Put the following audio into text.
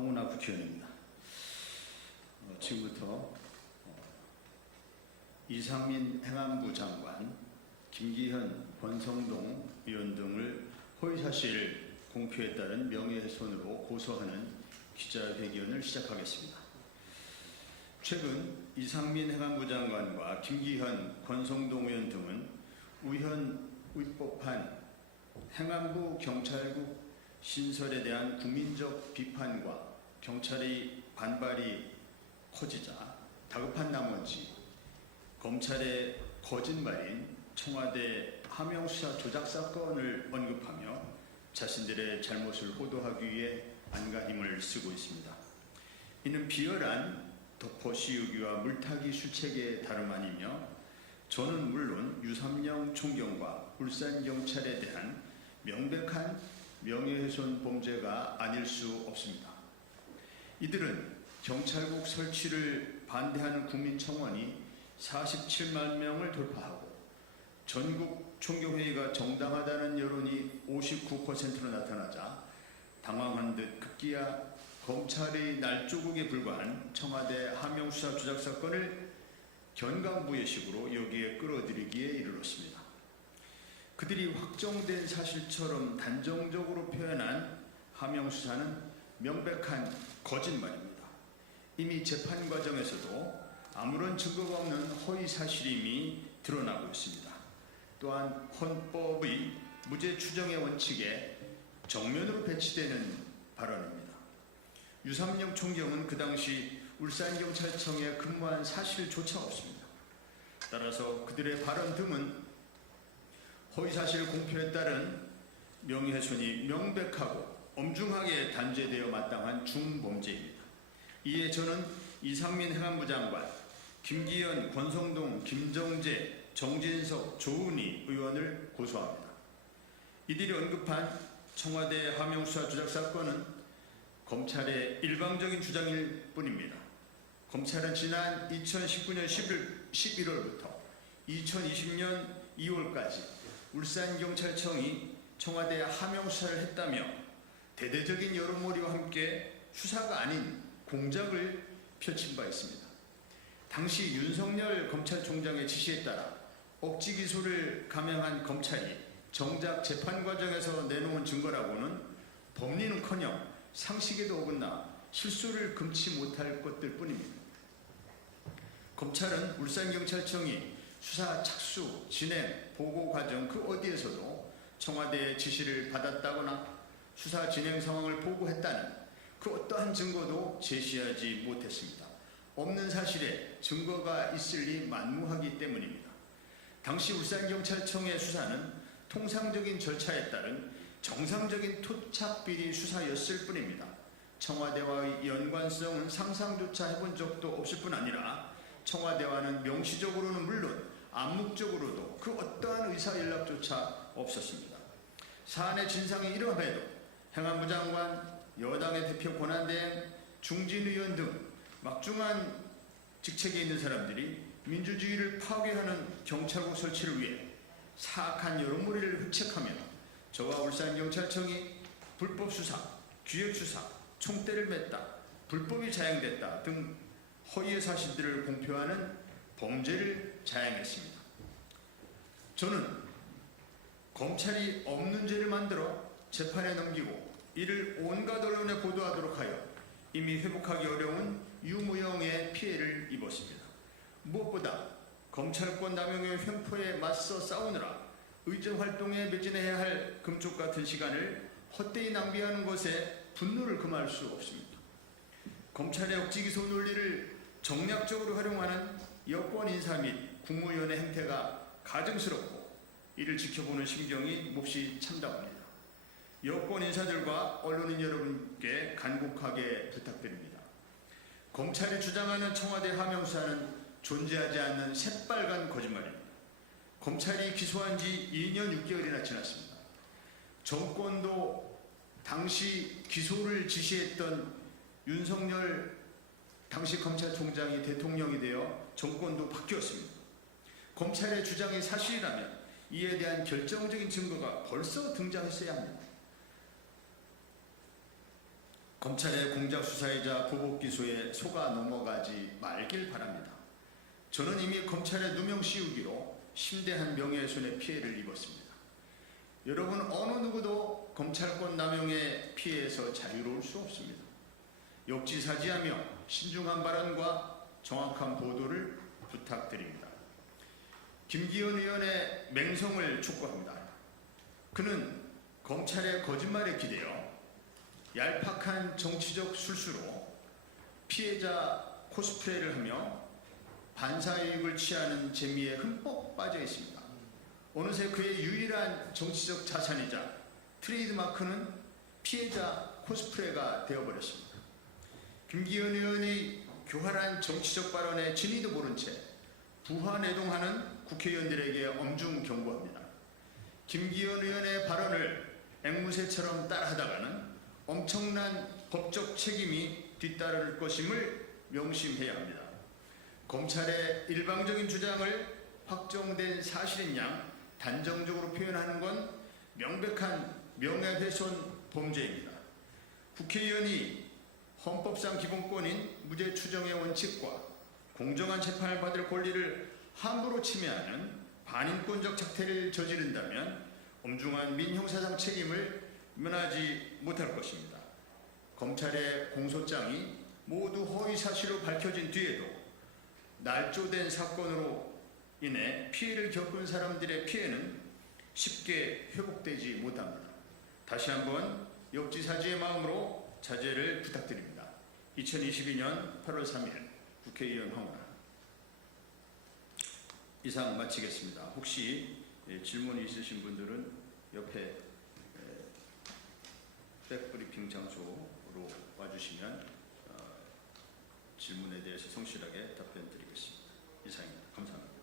황운하 국회의원입니다. 지금부터 이상민 행안부 장관, 김기현, 권성동 의원 등을 허위사실 공표에 따른 명예훼손으로 고소하는 기자회견을 시작하겠습니다. 최근 이상민 행안부 장관과 김기현, 권성동 의원 등은 우현 위법한 행안부 경찰국 신설에 대한 국민적 비판과 경찰의 반발이 커지자 다급한 나머지 검찰의 거짓말인 청와대 하명수사 조작 사건을 언급하며 자신들의 잘못을 호도하기 위해 안간힘을 쓰고 있습니다. 이는 비열한 덮어 씌우기와 물타기 수책의 다름 아니며 저는 물론 유삼영 총경과 울산경찰에 대한 명백한 명예훼손 범죄가 아닐 수 없습니다. 이들은 경찰국 설치를 반대하는 국민청원이 47만 명을 돌파하고 전국 총경회의가 정당하다는 여론이 59%로 나타나자 당황한 듯 급기야 검찰의 날조국에 불과한 청와대 하명수사 조작 사건을 견강부회식으로 여기에 끌어들이기에 이르렀습니다. 그들이 확정된 사실처럼 단정적으로 표현한 하명수사는 명백한 거짓말입니다. 이미 재판 과정에서도 아무런 증거가 없는 허위 사실임이 드러나고 있습니다. 또한 헌법의 무죄 추정의 원칙에 정면으로 배치되는 발언입니다. 유삼영 총경은 그 당시 울산경찰청에 근무한 사실조차 없습니다. 따라서 그들의 발언 등은 허위사실 공표에 따른 명예훼손이 명백하고 엄중하게 단죄되어 마땅한 중범죄입니다. 이에 저는 이상민 행안부 장관, 김기현, 권성동, 김정재, 정진석, 조은희 의원을 고소합니다. 이들이 언급한 청와대 하명수사 조작 사건은 검찰의 일방적인 주장일 뿐입니다. 검찰은 지난 2019년 11월부터 2020년 2월까지 울산경찰청이 청와대 하명수사를 했다며 대대적인 여론몰이와 함께 수사가 아닌 공작을 펼친 바 있습니다. 당시 윤석열 검찰총장의 지시에 따라 억지 기소를 감행한 검찰이 정작 재판 과정에서 내놓은 증거라고는 법리는커녕 상식에도 어긋나 실수를 금치 못할 것들 뿐입니다. 검찰은 울산경찰청이 수사 착수, 진행, 보고 과정 그 어디에서도 청와대의 지시를 받았다거나 수사 진행 상황을 보고했다는 그 어떠한 증거도 제시하지 못했습니다. 없는 사실에 증거가 있을 리 만무하기 때문입니다. 당시 울산경찰청의 수사는 통상적인 절차에 따른 정상적인 토착비리 수사였을 뿐입니다. 청와대와의 연관성은 상상조차 해본 적도 없을 뿐 아니라 청와대와는 명시적으로는 물론 암묵적으로도 그 어떠한 의사연락조차 없었습니다. 사안의 진상이 이러함에도 행안부 장관, 여당의 대표 권한대행, 중진 의원 등 막중한 직책에 있는 사람들이 민주주의를 파괴하는 경찰국 설치를 위해 사악한 여론몰이를 획책하며 저와 울산경찰청이 불법수사, 기획수사, 총대를 맸다, 불법이 자행됐다 등 허위의 사실들을 공표하는 범죄를 자행했습니다. 저는 검찰이 없는 죄를 만들어 재판에 넘기고 이를 온갖 언론에 보도하도록 하여 이미 회복하기 어려운 유무형의 피해를 입었습니다. 무엇보다 검찰권 남용의 횡포에 맞서 싸우느라 의정활동에 매진해야 할 금쪽 같은 시간을 헛되이 낭비하는 것에 분노를 금할 수 없습니다. 검찰의 억지기소 논리를 정략적으로 활용하는 여권 인사 및 국무위원의 행태가 가증스럽고 이를 지켜보는 심경이 몹시 참담합니다. 여권 인사들과 언론인 여러분께 간곡하게 부탁드립니다. 검찰이 주장하는 청와대 하명수사는 존재하지 않는 새빨간 거짓말입니다. 검찰이 기소한 지 2년 6개월이나 지났습니다. 정권도 당시 기소를 지시했던 윤석열 당시 검찰총장이 대통령이 되어 정권도 바뀌었습니다. 검찰의 주장이 사실이라면 이에 대한 결정적인 증거가 벌써 등장했어야 합니다. 검찰의 공작 수사이자 보복 기소에 속아 넘어가지 말길 바랍니다. 저는 이미 검찰의 누명 씌우기로 심대한 명예훼손의 피해를 입었습니다. 여러분 어느 누구도 검찰권 남용의 피해에서 자유로울 수 없습니다. 역지사지하며 신중한 발언과 정확한 보도를 부탁드립니다. 김기현 의원의 맹성을 촉구합니다. 그는 검찰의 거짓말에 기대어 얄팍한 정치적 술수로 피해자 코스프레를 하며 반사이익을 취하는 재미에 흠뻑 빠져 있습니다. 어느새 그의 유일한 정치적 자산이자 트레이드마크는 피해자 코스프레가 되어버렸습니다. 김기현 의원의 교활한 정치적 발언에 진위도 모른 채 부하내동하는 국회의원들에게 엄중 경고합니다. 김기현 의원의 발언을 앵무새처럼 따라하다가는 엄청난 법적 책임이 뒤따를 것임을 명심해야 합니다. 검찰의 일방적인 주장을 확정된 사실인 양 단정적으로 표현하는 건 명백한 명예훼손 범죄입니다. 국회의원이 헌법상 기본권인 무죄 추정의 원칙과 공정한 재판을 받을 권리를 함부로 침해하는 반인권적 작태를 저지른다면 엄중한 민형사상 책임을 면하지 못할 것입니다. 검찰의 공소장이 모두 허위사실로 밝혀진 뒤에도 날조된 사건으로 인해 피해를 겪은 사람들의 피해는 쉽게 회복되지 못합니다. 다시 한번 역지사지의 마음으로 자제를 부탁드립니다. 2022년 8월 3일 국회의원 황운하. 이상 마치겠습니다. 혹시 질문이 있으신 분들은 옆에 백브리핑 장소로 와주시면 질문에 대해서 성실하게 답변 드리겠습니다. 이상입니다. 감사합니다.